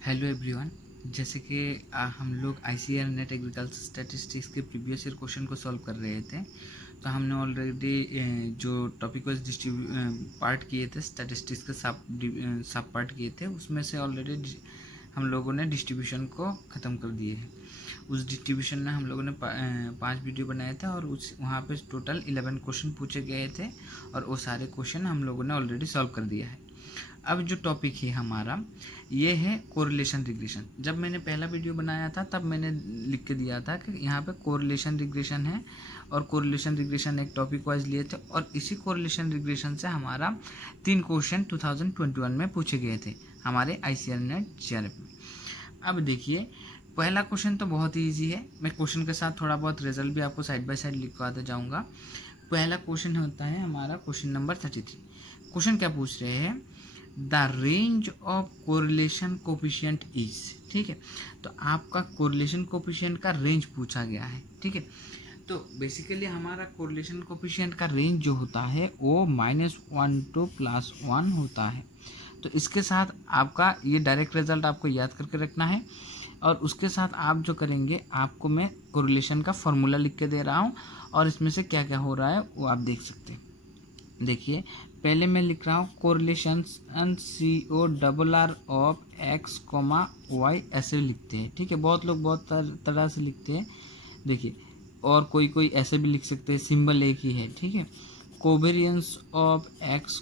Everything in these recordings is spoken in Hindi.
Hello everyone. जैसे कि हम लोग ICAR नेट एग्रीकल्चर स्टैटिस्टिक्स के प्रीवियस ईयर क्वेश्चन को सॉल्व कर रहे थे, तो हमने ऑलरेडी जो टॉपिक वाइज पार्ट किए थे, स्टैटिस्टिक्स के सब पार्ट किए थे, उसमें से ऑलरेडी हम लोगों ने डिस्ट्रीब्यूशन को ख़त्म कर दिए हैं। उस डिस्ट्रीब्यूशन में हम लोगों ने 5 वीडियो बनाए थे और उस वहाँ पे टोटल 11 क्वेश्चन पूछे गए थे और वो सारे क्वेश्चन हम लोगों ने ऑलरेडी सॉल्व कर दिया है। अब जो टॉपिक है हमारा ये है कोरिलेशन रिग्रेशन। जब मैंने पहला वीडियो बनाया था तब मैंने लिख के दिया था कि यहाँ पे कोरिलेशन रिग्रेशन है और कोरिलेशन रिग्रेशन एक टॉपिक वाइज लिए थे और इसी कोरिलेशन रिग्रेशन से हमारा 3 क्वेश्चन 2021 में पूछे गए थे हमारे ICAR नेट GRF में। अब देखिए, पहला क्वेश्चन तो बहुत ही ईजी है। मैं क्वेश्चन के साथ थोड़ा बहुत रिजल्ट भी आपको साइड बाय साइड लिखवाते जाऊँगा। पहला क्वेश्चन होता है हमारा क्वेश्चन नंबर 33। क्वेश्चन क्या पूछ रहे हैं, the range of correlation coefficient is. ठीक है, तो आपका कोरिलेशन कोफिशिएंट का रेंज पूछा गया है। ठीक है, तो बेसिकली हमारा कोरिलेशन कोफिशिएंट का रेंज जो होता है वो -1 to +1 होता है। तो इसके साथ आपका ये डायरेक्ट रिजल्ट आपको याद करके रखना है और उसके साथ आप जो करेंगे, आपको मैं कोरिलेशन का फॉर्मूला लिख के दे रहा हूँ और इसमें से क्या क्या हो रहा है वो आप देख सकते हैं। देखिए, पहले मैं लिख रहा हूँ correlation CORR of x, y ऐसे लिखते हैं। ठीक है, बहुत लोग बहुत तरह से लिखते हैं। देखिए, और कोई कोई ऐसे भी लिख सकते हैं, सिंबल एक ही है। ठीक है, covariance of x,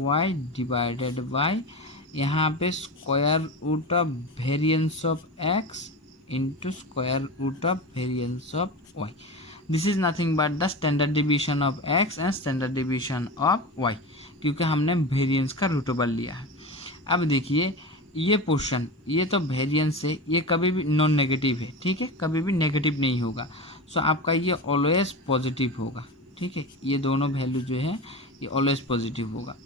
y divided by यहाँ पे square root of variance of x into square root of variance of y। This is nothing but the standard division of x and standard division of y, क्योंकि हमने वेरियंस का रूटेबल लिया है। अब देखिए, ये पोर्शन, ये तो वेरियंस है, ये कभी भी नॉन नेगेटिव है। ठीक है, कभी भी नेगेटिव नहीं होगा। सो आपका ये ऑलवेज पॉजिटिव होगा। ठीक है, ये दोनों वैल्यू जो है ये ऑलवेज पॉजिटिव होगा।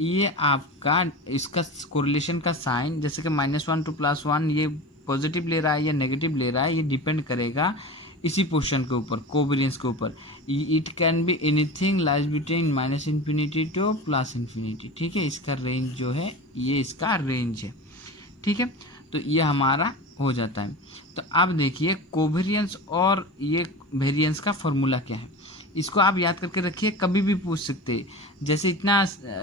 ये आपका इसका कोरिलेशन का साइन, जैसे कि -1 to +1 ये पॉजिटिव ले रहा है या नेगेटिव ले रहा है, ये डिपेंड करेगा इसी पोर्शन के ऊपर, कोवेरियंस के ऊपर। It can be anything lies between -∞ to +∞। ठीक है, इसका रेंज जो है ये इसका रेंज है। ठीक है, तो ये हमारा हो जाता है। तो अब देखिए, कोवेरियंस और ये वेरियंस का फॉर्मूला क्या है, इसको आप याद करके रखिए, कभी भी पूछ सकते हैं। जैसे इतना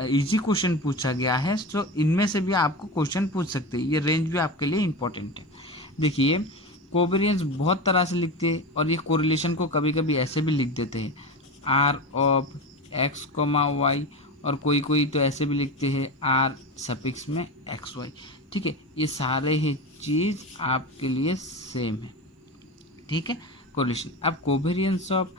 इजी क्वेश्चन पूछा गया है, तो इनमें से भी आपको क्वेश्चन पूछ सकते हैं। ये रेंज भी आपके लिए इम्पोर्टेंट है। देखिए, कोवेरियंस बहुत तरह से लिखते हैं और ये कोरिलेशन को कभी कभी ऐसे भी लिख देते हैं, R ऑफ x, y, और कोई कोई तो ऐसे भी लिखते हैं R सफिक्स में xy। ठीक है, ये सारे ही चीज़ आपके लिए सेम है। ठीक है, कोरिलेशन। अब कोवेरियंस ऑफ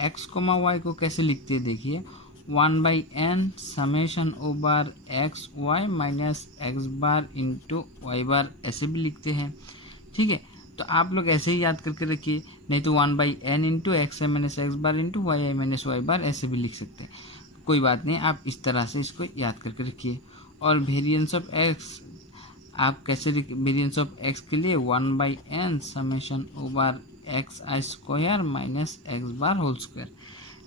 x, y को कैसे लिखते हैं, देखिए 1/n summation over x y minus x बार इंटू y बार ऐसे भी लिखते हैं। ठीक है, तो आप लोग ऐसे ही याद करके रखिए, नहीं तो 1/n into x minus x bar into y minus y bar ऐसे भी लिख सकते हैं। कोई बात नहीं, आप इस तरह से इसको याद करके रखिए। और वेरिएंस ऑफ x आप कैसे, वेरिएंस ऑफ x के लिए 1/n summation over x i square minus x bar whole square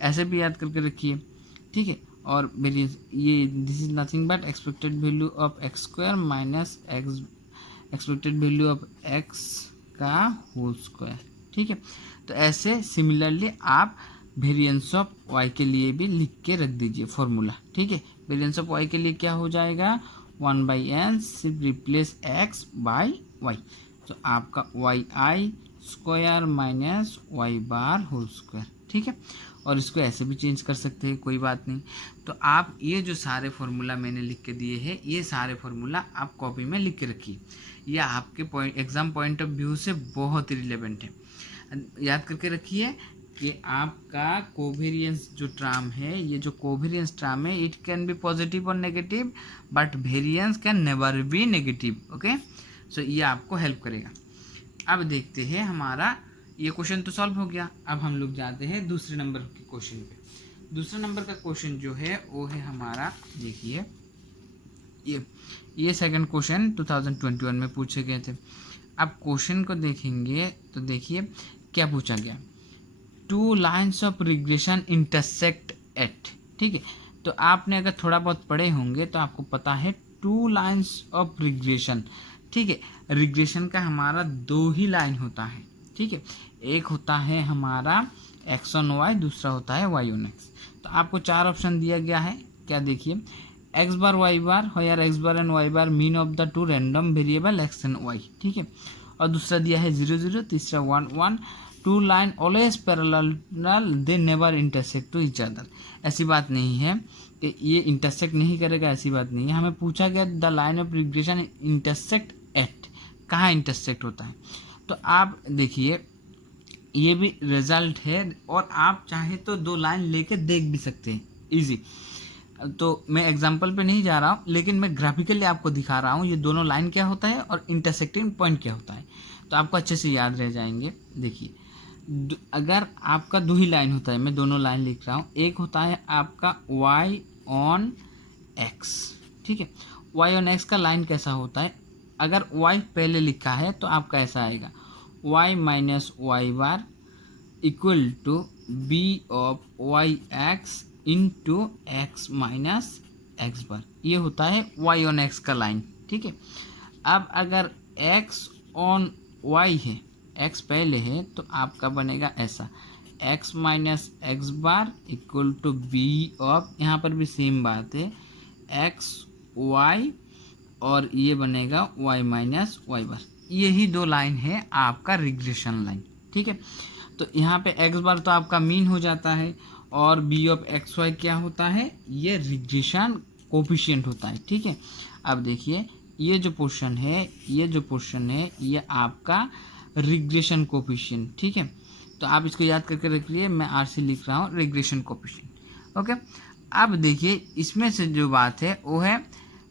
ऐसे भी याद करके रखिए। ठीक है, और वेरिएंस ये this is nothing but expected value of x square minus x, expected value of x का होल स्क्वायर। ठीक है, तो ऐसे सिमिलरली आप वेरिएंस ऑफ y के लिए भी लिख के रख दीजिए फॉर्मूला। ठीक है, वेरिएंस ऑफ y के लिए क्या हो जाएगा, 1/n सिर्फ रिप्लेस x बाय y, तो आपका y square minus y bar whole square. ठीक है, और इसको ऐसे भी चेंज कर सकते हैं, कोई बात नहीं। तो आप ये जो सारे फार्मूला मैंने लिख के दिए हैं, ये सारे फार्मूला आप कॉपी में लिख के रखिए। ये आपके एग्ज़ाम पॉइंट ऑफ व्यू से बहुत ही रिलेवेंट है। याद करके रखिए कि आपका कोवेरियंस जो टर्म है, ये जो कोवेरियंस टर्म है, इट कैन बी पॉजिटिव और negative but variance can never be negative. Okay, so ये आपको हेल्प करेगा। अब देखते हैं, हमारा ये क्वेश्चन तो सॉल्व हो गया। अब हम लोग जाते हैं दूसरे नंबर के क्वेश्चन पे। दूसरे नंबर का क्वेश्चन जो है वो है हमारा, देखिए ये सेकंड क्वेश्चन 2021 में पूछे गए थे। अब क्वेश्चन को देखेंगे तो देखिए क्या पूछा गया, 2 lines of regression intersect at. ठीक है, तो आपने अगर थोड़ा बहुत पढ़े होंगे तो आपको पता है 2 लाइन्स ऑफ रिग्रेशन। ठीक है। रिग्रेशन का हमारा 2 ही लाइन होता है, ठीक है। एक होता है हमारा एक्स ऑन वाई, दूसरा होता है वाई ऑन एक्स। तो आपको 4 ऑप्शन दिया गया है, क्या देखिए, एक्स बार वाई बार, यार x bar and y bar mean of the 2 random variable x and y, ठीक है। और दूसरा दिया है 0 0, तीसरा 1 1, 2 line always parallel they never intersect to each other. ऐसी बात नहीं है कि ये इंटरसेक्ट नहीं करेगा, ऐसी बात नहीं है। हमें पूछा गया the line of regression intersect at, कहाँ इंटरसेक्ट होता है। तो आप देखिए ये भी रिजल्ट है, और आप चाहे तो 2 लाइन लेके देख भी सकते हैं, इजी। तो मैं एग्जांपल पे नहीं जा रहा हूँ, लेकिन मैं ग्राफिकली आपको दिखा रहा हूँ ये दोनों लाइन क्या होता है और इंटरसेक्टिंग पॉइंट क्या होता है, तो आपको अच्छे से याद रह जाएंगे। देखिए अगर आपका 2 ही लाइन होता है, मैं दोनों लाइन लिख रहा हूँ, एक होता है आपका y ऑन x, ठीक है। y ऑन x का लाइन कैसा होता है, अगर y पहले लिखा है तो आपका ऐसा आएगा y minus y bar equal to b of y x into x minus x bar, ये होता है y ऑन x का लाइन, ठीक है। अब अगर x ऑन y है, x पहले है, तो आपका बनेगा ऐसा x minus x bar equal to b of, यहाँ पर भी सेम बात है, x y, और ये बनेगा y माइनस वाई बार। यही 2 लाइन है आपका रिग्रेशन लाइन, ठीक है। तो यहाँ पे x बार तो आपका मीन हो जाता है, और b ऑफ एक्स वाई क्या होता है, ये रिग्रेशन कोफिशिएंट होता है, ठीक है। अब देखिए ये जो पोर्शन है, ये आपका रिग्रेशन कोफिशिएंट, ठीक है। तो आप इसको याद करके रखिए, मैं RC लिख रहा हूँ रिग्रेशन कोफिशिएंट, ओके। अब देखिए इसमें से जो बात है वो है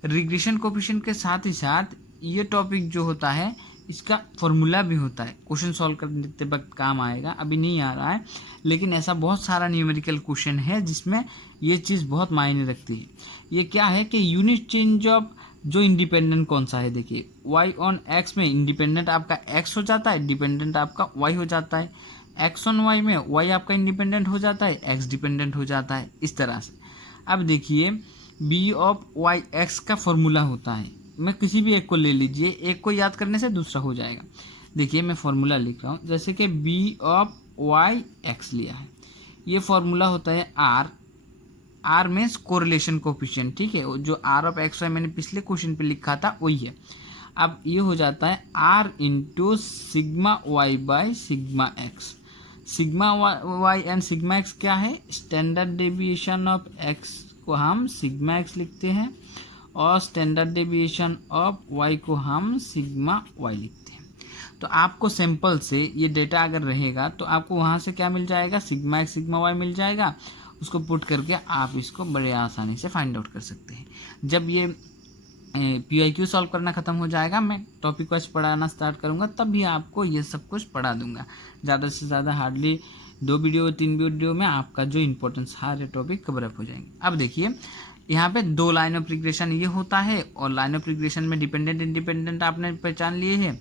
रिग्रेशन कोफिशिएंट के साथ ही साथ ये टॉपिक जो होता है इसका फॉर्मूला भी होता है, क्वेश्चन सॉल्व करते वक्त काम आएगा, अभी नहीं आ रहा है, लेकिन ऐसा बहुत सारा न्यूमेरिकल क्वेश्चन है जिसमें ये चीज़ बहुत मायने रखती है। ये क्या है कि यूनिट चेंज ऑफ जो इंडिपेंडेंट कौन सा है, देखिए y ऑन x में इंडिपेंडेंट आपका x हो जाता है, डिपेंडेंट आपका y हो जाता है। x ऑन y में y आपका इंडिपेंडेंट हो जाता है, x डिपेंडेंट हो जाता है, इस तरह से। अब देखिए b ऑफ y x का फॉर्मूला होता है, मैं किसी भी एक को ले लीजिए, एक को याद करने से दूसरा हो जाएगा। देखिए मैं फॉर्मूला लिख रहा हूँ, जैसे कि b ऑफ y x लिया है, ये फॉर्मूला होता है R मीन्स कोरिलेशन कोफिशिएंट, ठीक है। जो R ऑफ एक्स वाई मैंने पिछले क्वेश्चन पे लिखा था वही है। अब ये हो जाता है R into sigma y by sigma x. Sigma y and sigma x क्या है, स्टैंडर्ड डेविएशन ऑफ एक्स को हम सिग्मा एक्स लिखते हैं, और स्टैंडर्ड डेविएशन ऑफ वाई को हम सिग्मा वाई लिखते हैं। तो आपको सैंपल से ये डेटा अगर रहेगा तो आपको वहाँ से क्या मिल जाएगा, सिग्मा एक्स सिग्मा वाई मिल जाएगा, उसको पुट करके आप इसको बड़े आसानी से फाइंड आउट कर सकते हैं। जब ये PIQ सॉल्व करना ख़त्म हो जाएगा, मैं टॉपिक वाइज पढ़ाना स्टार्ट करूँगा, तब भी आपको ये सब कुछ पढ़ा दूंगा। ज़्यादा से ज़्यादा हार्डली 2 वीडियो 3 वीडियो में आपका जो इंपॉर्टेंस सारे टॉपिक कवर अप हो जाएंगे। अब देखिए यहाँ पे 2 लाइन ऑफ रिग्रेशन ये होता है, और लाइन ऑफ रिग्रेशन में डिपेंडेंट इंडिपेंडेंट आपने पहचान लिए हैं।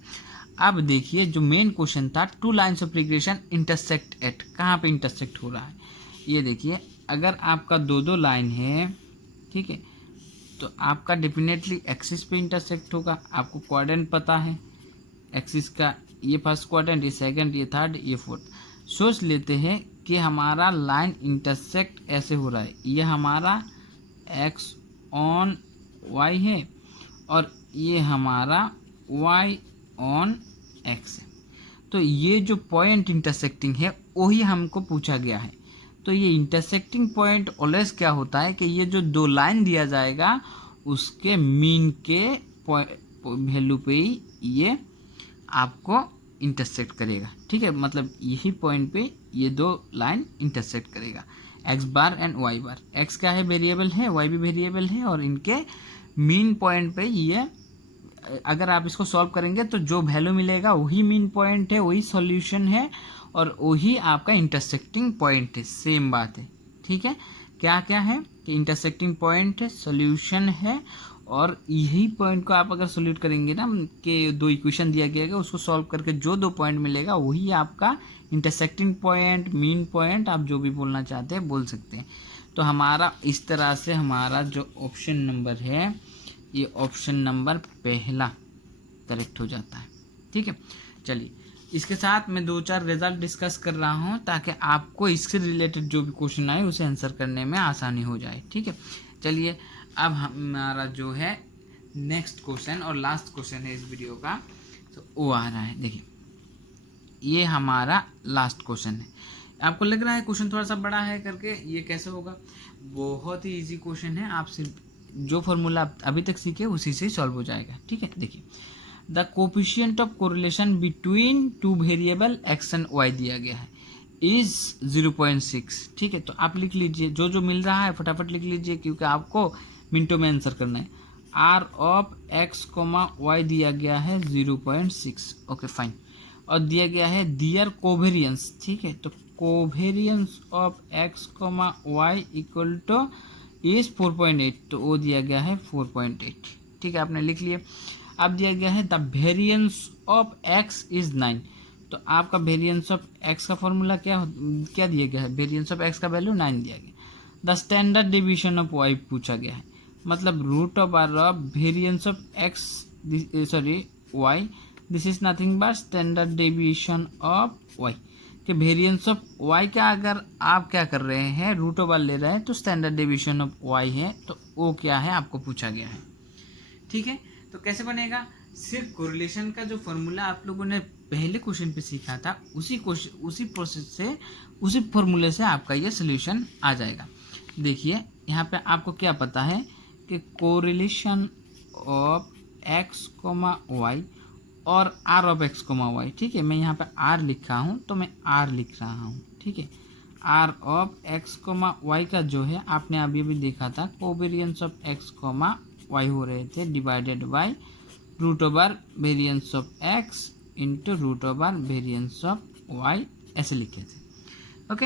अब देखिए जो मेन क्वेश्चन था, 2 lines of regression intersect at, कहाँ पे इंटरसेक्ट हो रहा है, ये देखिए अगर आपका 2 लाइन है, ठीक है, तो आपका डेफिनेटली एक्सिस पे इंटरसेक्ट होगा। आपको क्वाड्रेंट पता है एक्सिस का, ये फर्स्ट क्वाड्रेंट, ये सेकंड, ये थर्ड, ये फोर्थ। सोच लेते हैं कि हमारा लाइन इंटरसेक्ट ऐसे हो रहा है, ये हमारा एक्स ऑन वाई है और ये हमारा वाई ऑन एक्स है। तो ये जो पॉइंट इंटरसेक्टिंग है वही हमको पूछा गया है। तो ये इंटरसेक्टिंग पॉइंट ऑलवेज क्या होता है कि ये जो 2 लाइन दिया जाएगा उसके मीन के वैल्यू पे ही ये आपको इंटरसेक्ट करेगा, ठीक है। मतलब यही पॉइंट पे ये 2 लाइन इंटरसेक्ट करेगा, x bar and y bar. X क्या है, वेरिएबल है, वाई भी वेरिएबल है, और इनके मीन पॉइंट पे ये, अगर आप इसको सॉल्व करेंगे तो जो वैल्यू मिलेगा वही मीन पॉइंट है, वही सॉल्यूशन है, और वही आपका इंटरसेक्टिंग पॉइंट है। सेम बात है, ठीक है। क्या क्या है कि इंटरसेक्टिंग पॉइंट है, सॉल्यूशन है, और यही पॉइंट को आप अगर सोल्यूट करेंगे ना, कि 2 इक्वेशन दिया गया है उसको सॉल्व करके जो 2 पॉइंट मिलेगा वही आपका इंटरसेक्टिंग पॉइंट, मीन पॉइंट, आप जो भी बोलना चाहते हैं बोल सकते हैं। तो हमारा इस तरह से हमारा जो ऑप्शन नंबर है, ये ऑप्शन नंबर पहला करेक्ट हो जाता है। ठीक है, चलिए इसके साथ मैं 2-4 रिजल्ट डिस्कस कर रहा हूँ ताकि आपको इससे रिलेटेड जो भी क्वेश्चन आए उसे आंसर करने में आसानी हो जाए। ठीक है, चलिए अब हमारा जो है नेक्स्ट क्वेश्चन और लास्ट क्वेश्चन है इस वीडियो का, तो वो आ रहा है। देखिए ये हमारा लास्ट क्वेश्चन है। आपको लग रहा है क्वेश्चन थोड़ा सा बड़ा है करके, ये कैसे होगा? बहुत ही इजी क्वेश्चन है, आप सिर्फ जो फॉर्मूला आप अभी तक सीखे उसी से सॉल्व हो जाएगा। ठीक है, देखिए the coefficient of correlation between two variable x and y दिया गया है इज 0.6। ठीक है, तो आप लिख लीजिए, जो जो मिल रहा है फटाफट लिख लीजिए क्योंकि आपको मिनटों में आंसर करना है। R of x comma y दिया गया है 0.6। ओके फाइन, और दिया गया है दियर कोवेरियंस। ठीक है, तो covariance of x comma y equal to is 4.8, तो वो दिया गया है 4.8। ठीक है, आपने लिख लिया। अब दिया गया है the variance of x is 9, तो आपका वेरियंस ऑफ एक्स का फॉर्मूला क्या दिया गया है? वेरियंस ऑफ एक्स का वैल्यू 9 दिया गया। The standard division of y पूछा गया है, मतलब root of r of variance of x sorry y, this is nothing but standard deviation of y. कि वेरियंस ऑफ वाई का अगर आप क्या कर रहे हैं, रूट ओवर ले रहे हैं, तो स्टैंडर्ड डेविएशन ऑफ वाई है, तो वो क्या है आपको पूछा गया है। ठीक है, तो कैसे बनेगा? सिर्फ कोरिलेशन का जो फॉर्मूला आप लोगों ने पहले क्वेश्चन पे सीखा था उसी प्रोसेस से, उसी फॉर्मूले से आपका ये सोल्यूशन आ जाएगा। देखिए यहाँ पे आपको क्या पता है कि correlation of x comma y और r of x comma y. ठीक है, मैं यहाँ पे आर लिखा हूँ तो मैं आर लिख रहा हूँ। ठीक है, r of x comma y का जो है आपने अभी अभी देखा था, covariance of x comma y हो रहे थे divided by root over variance of x into root over variance of y, ऐसे लिखे थे। ओके,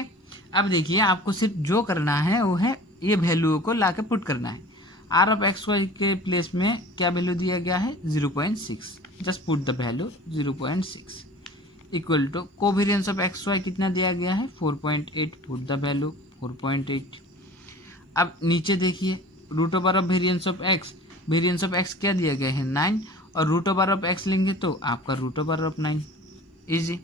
अब देखिए आपको सिर्फ जो करना है वो है ये वैल्यू को ला के पुट करना है। आर ऑफ एक्स वाई के प्लेस में क्या वैल्यू दिया गया है? 0.6, just put the value 0.6 equal to covariance of x y कितना दिया गया है? 4.8, पुट द वैल्यू 4.8। अब नीचे देखिए root over of variance of x, variance of x क्या दिया गया है? 9, और रूट ओवर ऑफ एक्स लेंगे तो आपका रूट ओवर ऑफ 9। इजी।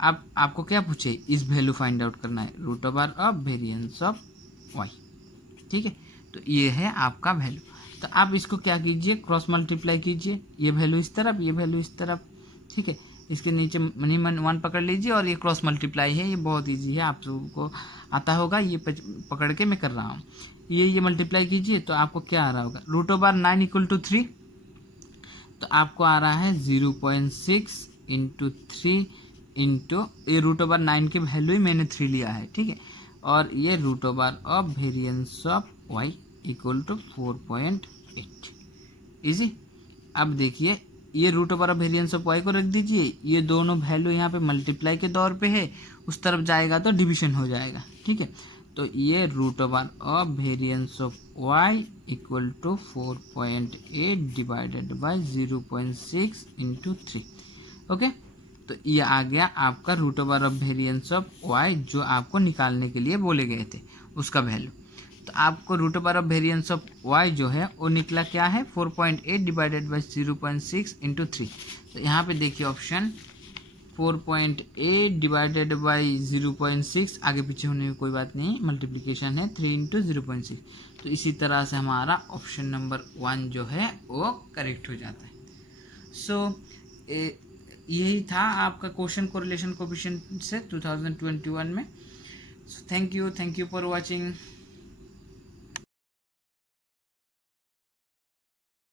अब आपको क्या पूछे? इस वैल्यू फाइंड आउट करना है, root over of variance of y. ठीक है, तो ये है आपका वैल्यू। तो आप इसको क्या कीजिए, क्रॉस मल्टीप्लाई कीजिए, ये वैल्यू इस तरफ, ये वैल्यू इस तरफ। ठीक है, इसके नीचे मनी 1 पकड़ लीजिए और ये क्रॉस मल्टीप्लाई है, ये बहुत इजी है, आप सबको आता होगा, ये पकड़ के मैं कर रहा हूँ। ये मल्टीप्लाई कीजिए तो आपको क्या आ रहा होगा? रूट ओवर 9 इक्वल टू 3, तो आपको आ रहा है 0.6 इंटू 3 इंटू ये रूट ओवर 9 की वैल्यू ही मैंने 3 लिया है। ठीक है, और ये root over of variance of y equal to 4.8। Easy. अब देखिए ये root over of variance of y को रख दीजिए, ये दोनों वैल्यू यहाँ पे मल्टीप्लाई के दौर पे है, उस तरफ जाएगा तो डिवीजन हो जाएगा। ठीक है, तो ये root over of variance of y equal to 4.8 divided by 0.6 into 3। Okay, तो ये आ गया आपका root over of variance of y जो आपको निकालने के लिए बोले गए थे उसका वैल्यू। तो आपको root over of variance of y जो है वो निकला क्या है? 4.8 डिवाइडेड बाई 0.6 इंटू 3। तो यहाँ पे देखिए ऑप्शन 4.8 डिवाइडेड बाई 0.6, आगे पीछे होने की कोई बात नहीं, मल्टीप्लिकेशन है 3 इंटू 0.6। तो इसी तरह से हमारा ऑप्शन नंबर 1 जो है वो करेक्ट हो जाता है। सो यही था आपका क्वेश्चन कोरिलेशन कोएफिशिएंट से 2021 में। So thank you for watching.